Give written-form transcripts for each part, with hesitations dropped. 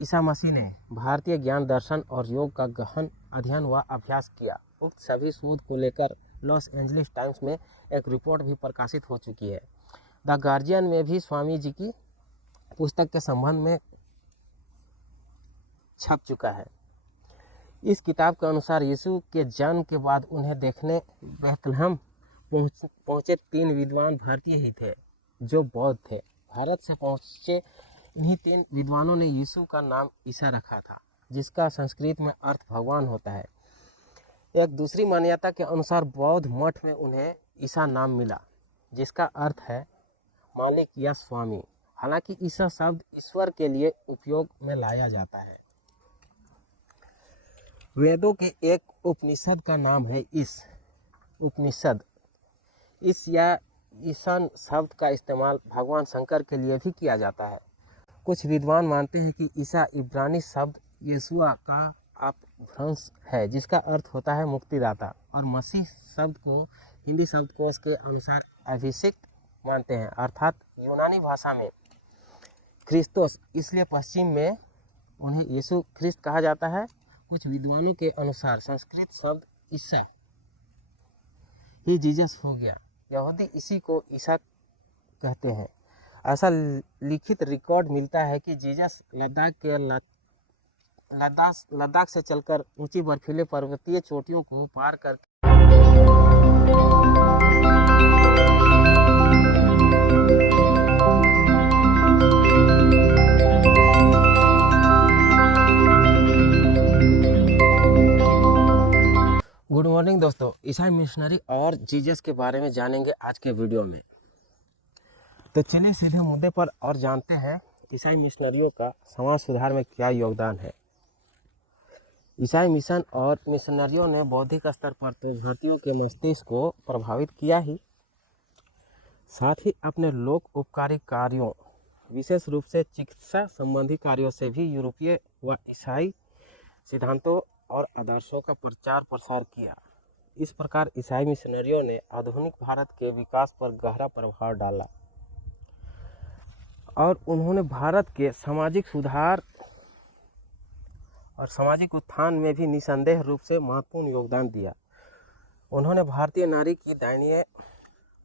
ईसा मसीह ने भारतीय ज्ञान दर्शन और योग का गहन अध्ययन व अभ्यास किया। उक्त सभी शोध को लेकर लॉस एंजलिस टाइम्स में एक रिपोर्ट भी प्रकाशित हो चुकी है। द गार्जियन में भी स्वामी जी की पुस्तक के संबंध में छप चुका है। इस किताब के अनुसार यीशु के जन्म के बाद उन्हें देखने बेथलहम पहुँचे 3 विद्वान भारतीय ही थे जो बौद्ध थे। भारत से पहुँचे इन्हीं 3 विद्वानों ने यीशु का नाम ईसा रखा था, जिसका संस्कृत में अर्थ भगवान होता है। एक दूसरी मान्यता के अनुसार बौद्ध मठ में उन्हें ईसा नाम मिला, जिसका अर्थ है मालिक या स्वामी। हालांकि ईसा शब्द ईश्वर के लिए उपयोग में लाया जाता है। वेदों के एक उपनिषद का नाम है इस उपनिषद। इस या ईसान शब्द का इस्तेमाल भगवान शंकर के लिए भी किया जाता है। कुछ विद्वान मानते हैं कि ईसा इब्रानी शब्द येशुआ का अपभ्रंश है, जिसका अर्थ होता है मुक्तिदाता, और मसीह शब्द को हिंदी शब्दकोश के अनुसार अभिषिक्त मानते हैं, अर्थात यूनानी भाषा में क्रिस्तोस, इसलिए पश्चिम में उन्हें यीशु ख्रिस्त कहा जाता है। कुछ विद्वानों के अनुसार संस्कृत शब्द ईसा ही जीसस हो गया। यहूदी इसी को ईसा कहते हैं। ऐसा लिखित रिकॉर्ड मिलता है कि जीसस लद्दाख से चलकर ऊंची बर्फीले पर्वतीय चोटियों को पार करके गुड मॉर्निंग दोस्तों, ईसाई मिशनरी और जीसस के बारे में जानेंगे आज के वीडियो में। तो चलिए सीधे मुद्दे पर और जानते हैं ईसाई मिशनरियों का समाज सुधार में क्या योगदान है। ईसाई मिशन और मिशनरियों ने बौद्धिक स्तर पर तो भारतीयों के मस्तिष्क को प्रभावित किया ही, साथ ही अपने लोक उपकारी कार्यों, विशेष रूप से चिकित्सा संबंधी कार्यों से भी यूरोपीय व ईसाई सिद्धांतों और आदर्शों का प्रचार प्रसार किया। इस प्रकार ईसाई मिशनरियों ने आधुनिक भारत के विकास पर गहरा प्रभाव डाला और उन्होंने भारत के सामाजिक सुधार और सामाजिक उत्थान में भी निसंदेह रूप से महत्वपूर्ण योगदान दिया। उन्होंने भारतीय नारी की दयनीय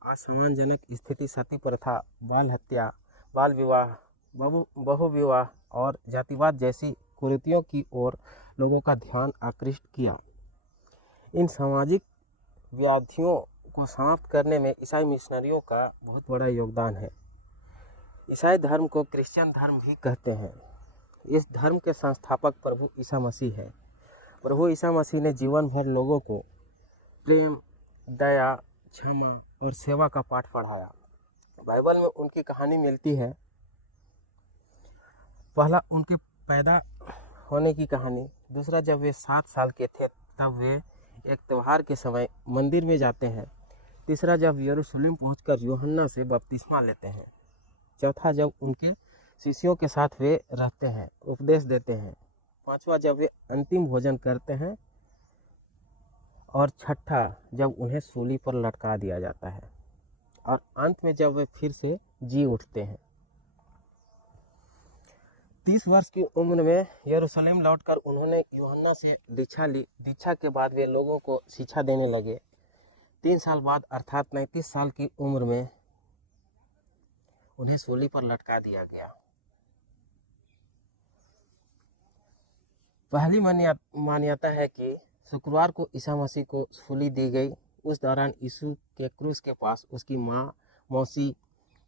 असम्मानजनक स्थिति, सती प्रथा, बाल हत्या, बाल विवाह, बहु विवाह और जातिवाद जैसी कुरीतियों की ओर लोगों का ध्यान आकृष्ट किया। इन सामाजिक व्याधियों को समाप्त करने में ईसाई मिशनरियों का बहुत बड़ा योगदान है। ईसाई धर्म को क्रिश्चियन धर्म भी कहते हैं। इस धर्म के संस्थापक प्रभु ईसा मसीह है। प्रभु ईसा मसीह ने जीवन भर लोगों को प्रेम, दया, क्षमा और सेवा का पाठ पढ़ाया। बाइबल में उनकी कहानी मिलती है। पहला उनके पैदा होने की कहानी, दूसरा जब वे 7 साल के थे तब वे एक त्योहार के समय मंदिर में जाते हैं, तीसरा जब यरूशलेम पहुंचकर यूहन्ना से बपतिस्मा लेते हैं, चौथा जब उनके शिष्यों के साथ वे रहते हैं, उपदेश देते हैं, पांचवा जब वे अंतिम भोजन करते हैं, और छठा जब उन्हें सूली पर लटका दिया जाता है, और अंत में जब वे फिर से जी उठते हैं। 30 वर्ष की उम्र में यरूशलेम लौटकर उन्होंने यूहन्ना से दीक्षा ली। दीक्षा के बाद वे लोगों को शिक्षा देने लगे। 3 साल बाद अर्थात 39 साल की उम्र में उन्हें सूली पर लटका दिया गया। पहली मान्यता है कि शुक्रवार को ईसा मसीह को सूली दी गई। उस दौरान यीशु के क्रूस के पास उसकी माँ, मौसी,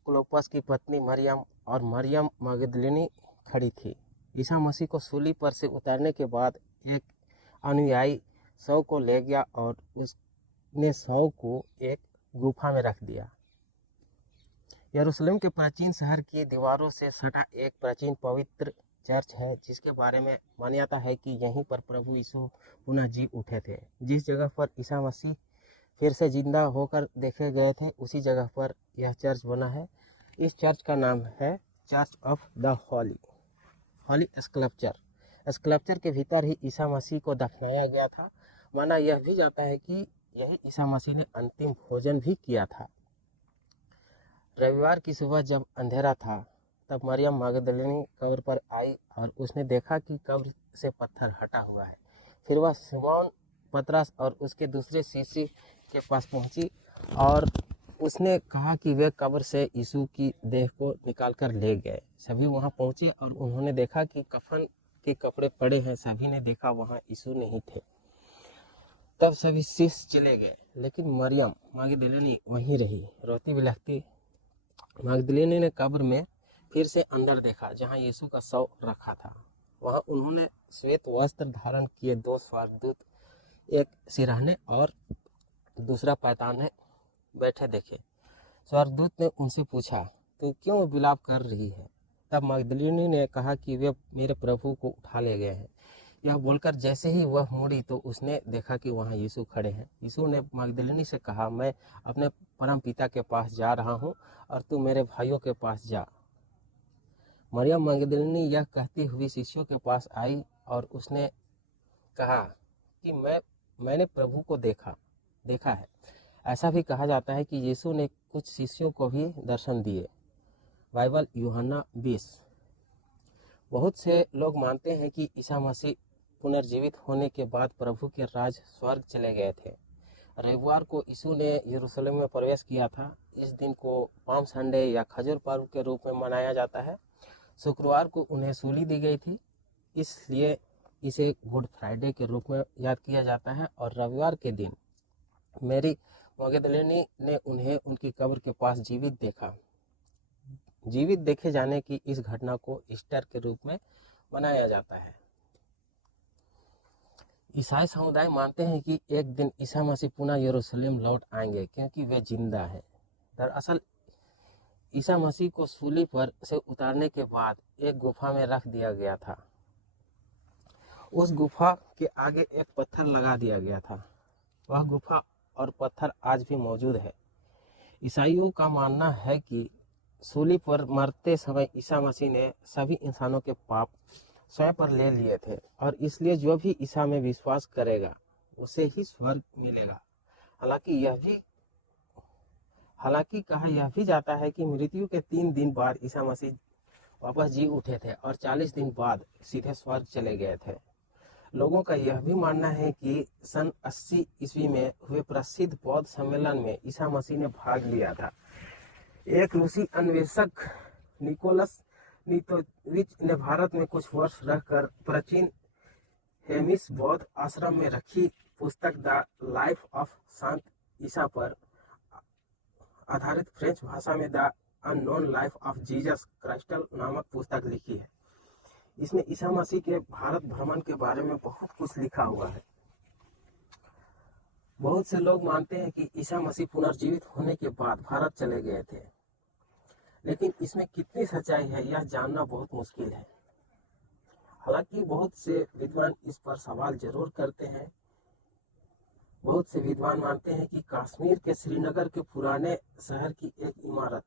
क्लोपस की पत्नी मरियम और मरियम मगदलिनी खड़ी थी। ईसा मसीह को सूली पर से उतारने के बाद एक अनुयायी शव को ले गया और उसने शव को एक गुफा में रख दिया। यरूशलेम के प्राचीन शहर की दीवारों से सटा एक प्राचीन पवित्र चर्च है, जिसके बारे में मान्यता है कि यहीं पर प्रभु यीशु पुनः जी उठे थे। जिस जगह पर ईसा मसीह फिर से जिंदा होकर देखे गए थे, उसी जगह पर यह चर्च बना है। इस चर्च का नाम है church of the holy sculpture के भीतर ही ईसा मसीह को दफनाया गया था। माना यह भी जाता है कि यही ईसा मसीह ने अंतिम भोजन भी किया था। रविवार की सुबह जब अंधेरा था तब मरियम मगदलिनी कब्र पर आई और उसने देखा कि कब्र से पत्थर हटा हुआ है। फिर वह सिमोन पतरस और उसके दूसरे शिष्य के पास पहुंची और उसने कहा कि वे कब्र से यीशु की देह को निकाल कर ले गए। सभी वहां पहुंचे और उन्होंने देखा कि कफन के कपड़े पड़े हैं। सभी ने देखा वहां यीशु नहीं थे। तब सभी शिष्य चले गए, लेकिन मरियम मगदलिनी वहीं रही, रोती बिलखती। मगदलिनी ने कब्र में फिर से अंदर देखा जहां यीशु का शव रखा था। वहां उन्होंने श्वेत वस्त्र धारण किए 2 स्वर्गदूत, एक सिरहाने और दूसरा पैताने बैठे देखे। स्वर्गदूत ने उनसे पूछा, तू क्यों विलाप कर रही है? तब मगदलिनी ने कहा कि वे मेरे प्रभु को उठा ले गए हैं। यह बोलकर जैसे ही वह मुड़ी तो उसने देखा कि वहां यीशु खड़े हैं। यीशु ने मगदलिनी से कहा, मैं अपने परम पिता के पास जा रहा हूं और तू मेरे भाइयों के पास जा। मरियम मगदलिनी यह कहती हुई शिष्यों के पास आई और उसने कहा कि मैंने प्रभु को देखा है। ऐसा भी कहा जाता है कि यीशु ने कुछ शिष्यों को भी दर्शन दिए। बाइबल यूहन्ना 20। बहुत से लोग मानते हैं कि ईसा मसीह पुनर्जीवित होने के बाद प्रभु के राज स्वर्ग चले गए थे। रविवार को यीशु ने यरूशलेम में प्रवेश किया था। इस दिन को पाम संडे या खजूर पर्व के रूप में मनाया जाता है। शुक्रवार को उन्हें सूली दी गई थी, इसलिए इसे गुड फ्राइडे के रूप में याद किया जाता है। और रविवार के दिन मैरी मगदलिनी ने उन्हें उनकी कब्र के पास जीवित देखा। जीवित देखे जाने की इस घटना को ईस्टर के रूप में मनाया जाता है। ईसाई समुदाय मानते हैं कि एक दिन ईसा मसीह पुनः यरूशलेम लौट आएंगे क्योंकि वे जिंदा हैं। दरअसल ईसा मसीह को सूली पर से उतारने के बाद एक गुफा में रख दिया गया था। उस गुफा के आगे एक पत्थर लगा दिया गया था। वह गुफा और पत्थर आज भी मौजूद है। ईसाइयों का मानना है कि सूली पर मरते समय ईसा मसीह ने सभी इंसानों के पाप स्वयं पर ले लिए थे और इसलिए जो भी ईसा में विश्वास करेगा उसे ही स्वर्ग मिलेगा। हालांकि कहा यह भी जाता है कि मृत्यु के 3 दिन बाद ईसा मसीह वापस जी उठे थे और 40 दिन बाद सीधे स्वर्ग चले गए थे। लोगों का यह भी मानना है कि सन 80 ईस्वी में हुए प्रसिद्ध बौद्ध सम्मेलन में ईसा मसीह ने भाग लिया था। एक रूसी अन्वेषक निकोलस नितोविच ने भारत में कुछ वर्ष रहकर प्राचीन हेमिस बौद्ध आश्रम में रखी पुस्तक द लाइफ ऑफ संत ईसा पर आधारित फ्रेंच भाषा में the unknown life of Jesus Christ नामक पुस्तक लिखी है। इसमें ईसा मसीह के भारत भ्रमण के बारे में बहुत कुछ लिखा हुआ है। बहुत से लोग मानते हैं कि ईसा मसीह पुनर्जीवित होने के बाद भारत चले गए थे, लेकिन इसमें कितनी सच्चाई है यह जानना बहुत मुश्किल है। हालांकि बहुत से विद्वान इस पर सवाल जरूर करते हैं। बहुत से विद्वान मानते हैं कि कश्मीर के श्रीनगर के पुराने शहर की एक इमारत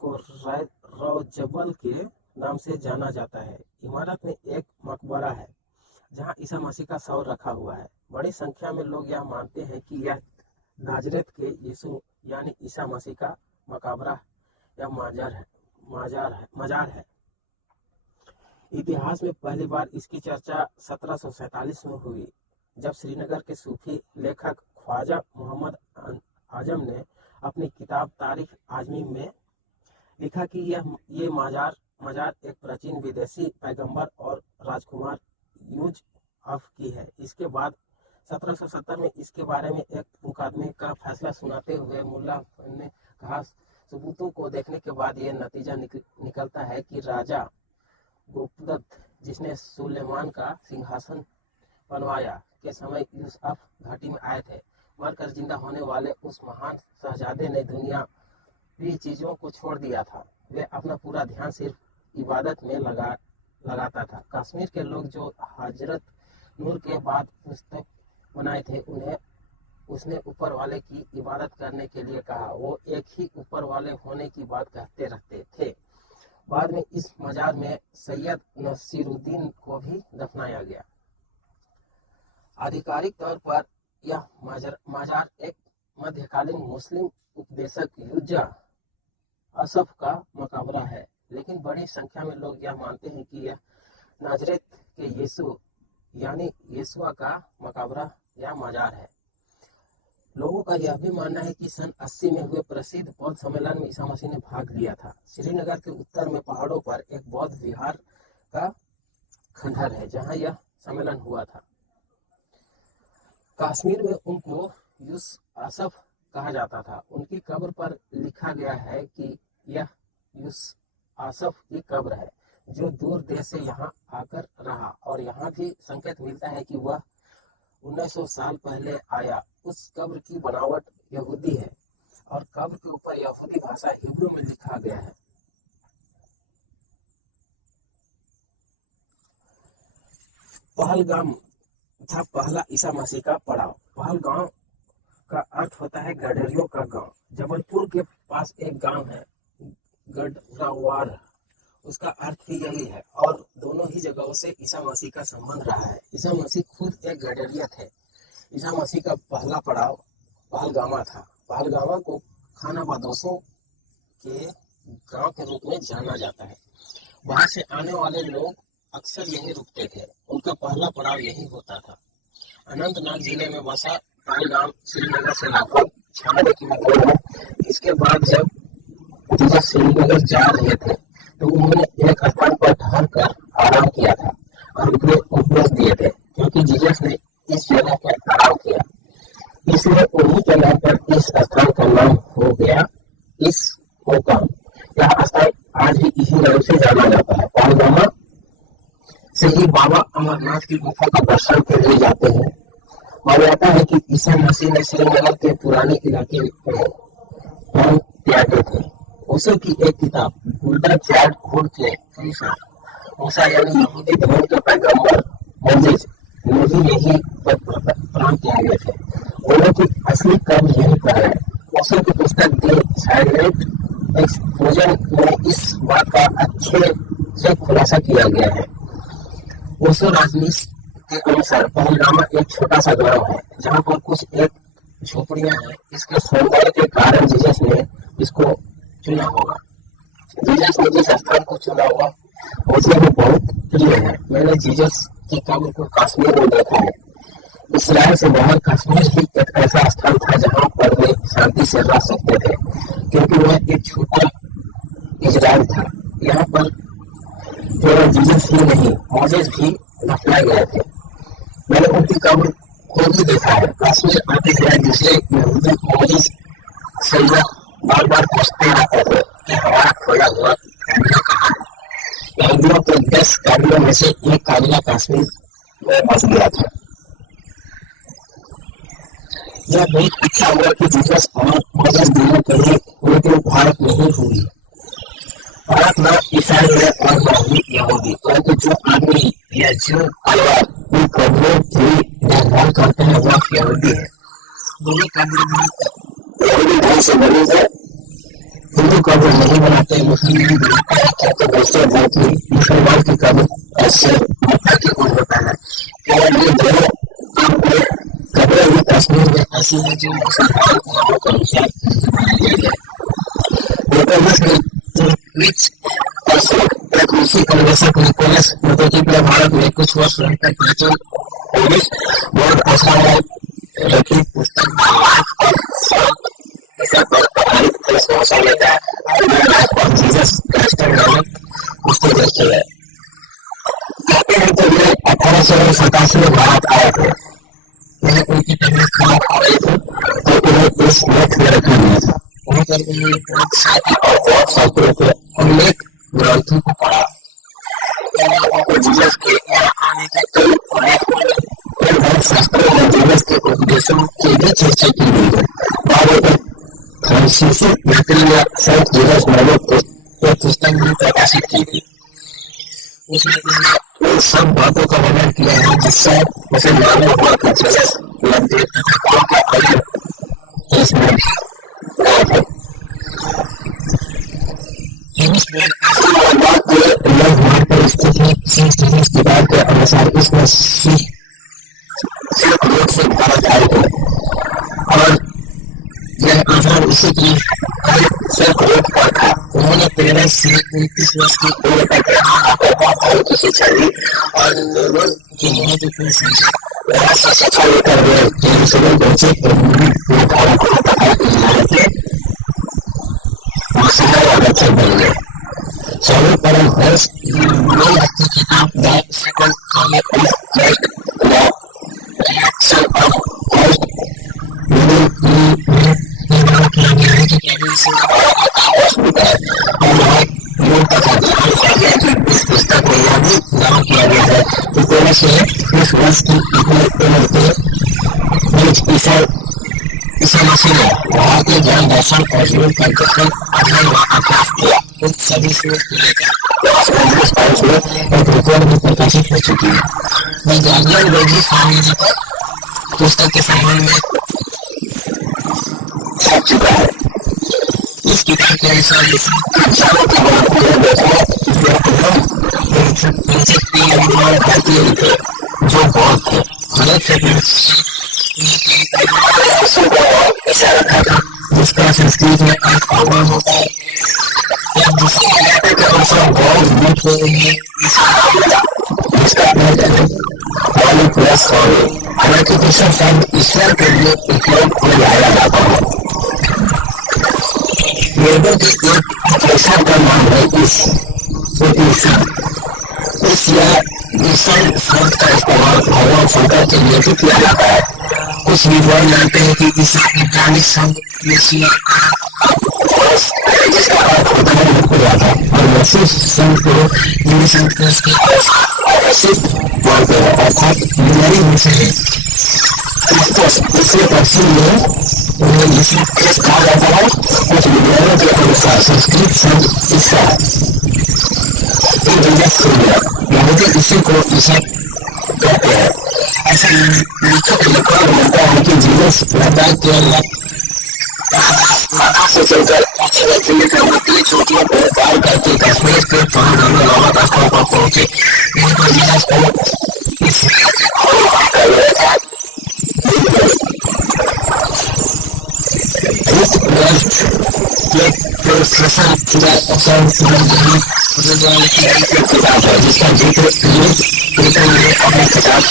को रौजबल के नाम से जाना जाता है। इमारत में एक मकबरा है जहां ईसा मसीह का शव रखा हुआ है। बड़ी संख्या में लोग यह मानते हैं कि यह नाजरेत के यीशु यानी ईसा मसीह का मकबरा या मजार है। इतिहास में पहली बार इसकी चर्चा 1747 में हुई, जब श्रीनगर के सूफी लेखक ख्वाजा मोहम्मद आजम ने अपनी किताब तारीख आजमी में लिखा कि ये मजार एक प्राचीन विदेशी पैगंबर और राजकुमार यूसुफ की है। इसके बाद 1770 में इसके बारे में एक मुकदमे का फैसला सुनाते हुए मुल्ला ने कहा, सबूतों को देखने के बाद यह नतीजा निकलता है कि राजा गुप्तदत्त, जिसने सुलेमान का सिंहासन बनवाया के समय यूसुफ घाटी में आए थे, मरकर जिंदा होने वाले उस महान शहजादे ने दुनियावी चीजों को छोड़ दिया था। वे अपना पूरा ध्यान सिर्फ इबादत में लगाता था। कश्मीर के लोग जो हजरत नूर के बाद पुस्तक बनाए थे, उन्हें उसने ऊपर वाले की इबादत करने के लिए कहा। वो एक ही ऊपर वाले होने की बात कहते रहते थे। बाद में इस मजार में सैयद नसीरुद्दीन को भी दफनाया गया। आधिकारिक तौर पर यह मजार एक मध्यकालीन मुस्लिम उपदेशक यूजा असफ का मकबरा है। लेकिन बड़ी संख्या में लोग यह मानते हैं कि यह नाजरेत के यीशु यानी यीशुआ का मकबरा या मजार है। लोगों का यह भी मानना है कि सन 80 में हुए प्रसिद्ध बौद्ध सम्मेलन में ईसा मसीह ने भाग लिया था। श्रीनगर के उत्तर में पहाड़ों पर एक बौद्ध विहार का खंडहर है जहां यह सम्मेलन हुआ था। कश्मीर में उनको यूस आसफ कहा जाता था। उनकी कब्र पर लिखा गया है कि यह यूस आसफ की कब्र है जो दूर देश से यहाँ आकर रहा, और यहाँ भी संकेत मिलता है कि वह 1900 साल पहले आया। उस कब्र की बनावट यहूदी है और कब्र के ऊपर यहूदी भाषा हिब्रू में लिखा गया है। पहलगाम था पहला ईसा मसीह का पड़ाव। पहलगाम का अर्थ होता है गडरियों का गांव। जबलपुर के पास एक गांव है गडरावार, उसका अर्थ भी यही है, और दोनों ही जगहों से ईसा मसीह का संबंध रहा है। ईसा मसीह खुद एक गडरिया थे। ईसा मसीह का पहला पड़ाव पहलगामा था। पहलगामा को खाना बदोशों के गांव के रूप में जाना जाता है। वहां से आने वाले लोग अक्सर यहीं रुकते थे। उनका पहला पड़ाव यही होता था। अनंतनाग जिले में बसा पहलगाम श्रीनगर से लगभग 96 किलोमीटर है। इसके बाद जब जीसस श्रीनगर जा रहे थे तो उन्होंने एक स्थान पर ठहर कर आराम किया था और उन्हें उपदेश दिए थे, क्योंकि जीसस ने इस जगह पर आराम किया, इसलिए उन्हीं के नाम पर इस स्थान का नाम हो गया इस मुकाम। यह स्थान आज भी इसी नाम से जाना जाता है। पहलगामा से ही बाबा अमरनाथ की गुफा का दर्शन के लिए जाते हैं। और आता है कि ईसा मसीह ने श्रीनगर के पुराने इलाके में त्यागे थे। उसे की एक किताब गुल्डा चैट खुद थे मूसा यानी यहूदी धर्म के पैगंबर मोसेस ने भी यही प्राण त्यागे थे। उन्होंने असली कर्म यही पर है। मूसा की पुस्तक द साइलेंट एक्सपोजर में इस बात का अच्छे से खुलासा किया गया है। ओशो राजनीति के अनुसार पहलगामा एक छोटा सा गांव है जहां पर कुछ एक झोपड़ियां हैं। इसके सौंदर्य के कारण जीसस ने इसको चुना होगा। जीसस ने जिस स्थान को चुना होगा मुझे भी बहुत प्रिय है। मैंने जीसस की कब्र को कश्मीर में देखा है। इसराइल से बाहर कश्मीर ही एक ऐसा स्थान था जहां पर वे शांति से रह सकते थे, क्योंकि वह एक छोटा इजराइल था। यहाँ पर केवल जीसस ही नहीं मोसेस भी दफनाए गए थे। मैंने उनकी कब्र खुद ही देखा है। कश्मीर आते गए दूसरे यहूदी मोसेस से बार बार पूछते रहते थे कि हमारा खोया हुआ काबिला कहाँ है। यहूदियों के 10 काबिलों में से एक काबिला कश्मीर में बस गया था। यह बहुत अच्छा हुआ कि जीसस और मोसेस दोनों के लिए लेकिन भारत नहीं हुई। भारत न ईसाई है और न ही यहूदी, परंतु जो आदमी या जो परिवार इन कब्रों की देखभाल करते हैं वह यहूदी है। दोनों कब्र यहूदी ढंग से बनी है। हिंदू कब्र नहीं बनाते, मुस्लिम नहीं बनाते हैं, क्योंकि दूसरे धर्म की मुसलमान की कब्र ऐसे मक्का की ओर होता है। केवल ये दोनों कब्रें भी कश्मीर में ऐसी है जो मुसलमान नियमों के अनुसार बनाई गई है। एक रूसी अन्वेषक निकोलस प्रोटोटाइप ने भारत में कुछ वर्ष रहकर प्राचीन पोलिश बौद्ध आश्रम में रखी पुस्तक जीसस क्राइस्ट नामक पुस्तक रखी है। कहते हैं कि वे 1887 में भारत आए थे। उन्हें उनकी तबीयत खराब हो गई थी तो उन्हें इस मठ में रखा गया था। वहाँ पर उन्होंने साहित्य और बौद्ध शास्त्रों के अनेक ग्रंथों को पढ़ा। जीसस के यहाँ आने के कई उल्लेख मिले। इन बौद्ध शास्त्रों में जीसस के उपदेशों की भी चर्चा की गई है। और फ्रांसीसी यात्री ने सेंट जीसस नामक एक पुस्तक भी प्रकाशित की थी। उसमें उन सब बातों का वर्णन किया है जिससे उसे मालूम हुआ कि जीसस नवदेवताओं का अवतार इसमें गए थे। किताब के अनुसार इसमें सिर्फ लोग से भारत आए थे और यह आसान इसी की सिर्फ रोक पर था। उन्होंने 13 से 29 वर्ष की उम्र तक भारत की शिक्षा दी और लोगों की महत्वपूर्ण संख्या से शिक्षा लेकर वे जेरूसलम पहुंचे तो उन्होंने भारत को पता कि मसीहा या बच्चे बन गए। चौबीस परम हर्ष नई अपनी किताब the second comic of Christ the reaction of Christ में दावा किया गया है कि केवल इस पुस्तक में यह भी दावा किया गया है कि 13 से 20 वर्ष की अपनी उम्र के ईसा मसीह ने भारतीय ज्ञान दर्शन और जीवन तंत्र का अध्ययन व अभ्यास किया। उन सभी सोच को लेकर लॉस एंजलिस टाइम्स में एक रिपोर्ट भी प्रकाशित हो चुकी है। वैज्ञानिक वेजी स्वामी पर पुस्तक के संबंध में छप चुका है। इस किताब के अनुसार चारों के बाद पूरे देखने भारतीय थे जो बौद्ध थे। जिसका संस्कृत में अर्थ अवगुण होता है। एक दूसरे के अनुसार बौद्ध बुद्ध जिसका हालांकि दूसरा शब्द ईश्वर के लिए उपयोग में लाया जाता है। वेदों के एक प्रेषण का नाम है इस या ईश्वर शब्द का इस्तेमाल भगवान शंकर के लिए भी किया जाता है। कुछ विद्वान मानते हैं कि ईसा इब्रानी शब्द जिसका अर्थ होता है और मसीह शब्द को हिंदी संस्कृत के मानते हैं अर्थात यूनानी भाषा है। इसलिए पश्चिम में उन्हें यीशु ख्रिस्त कहा जाता है। कुछ विद्वानों के अनुसार संस्कृत शब्द ईसा यहूदी इसी को ईसा कहते हैं। ऐसा लिखा मिलता है कि जीसस लद्दाख के से चलकर चोटियों को पार करके कश्मीर के नौबत स्थल पर पहुंचे। जीसस को इस किताब है जिसका जिक्र अपने किताब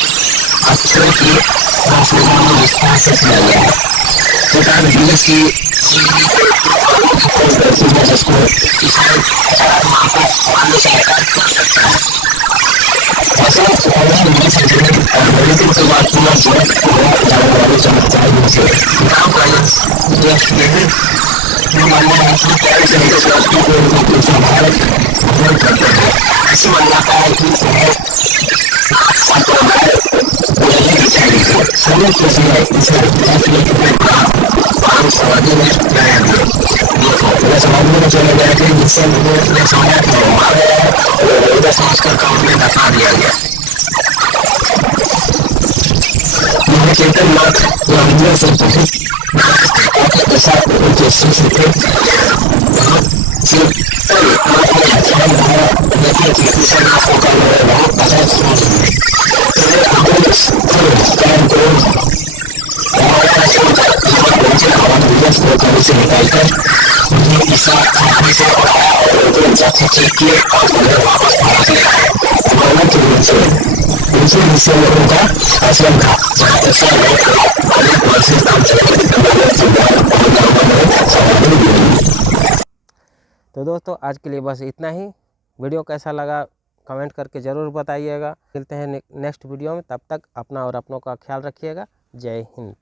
अक्षरों की विस्तार से किया गया है। किताब जीसस की जिसको कर सकता है। चमत्कार ऐसी मान्यता है कि समय के समय समाधि में समाधि में चले गए थे जिससे मुझे समझा कि हमारे समाज का काम में दफा दिया गया। चेतन नाथ हिंदुओं से के साथ उनके शिष्य थे। देखिए कि ईसानाथ होकर बहुत अच्छा समझ से निकालकर उन्हें ईसा खाने से किए और उन्हें वापस भारत ले आए। दूसरे हिस्से में उनका आश्रम था जहाँ ऐसा अनेक वर्ष काम तो दोस्तों आज के लिए बस इतना ही। वीडियो कैसा लगा कमेंट करके ज़रूर बताइएगा। मिलते हैं नेक्स्ट वीडियो में, तब तक अपना और अपनों का ख्याल रखिएगा। जय हिंद।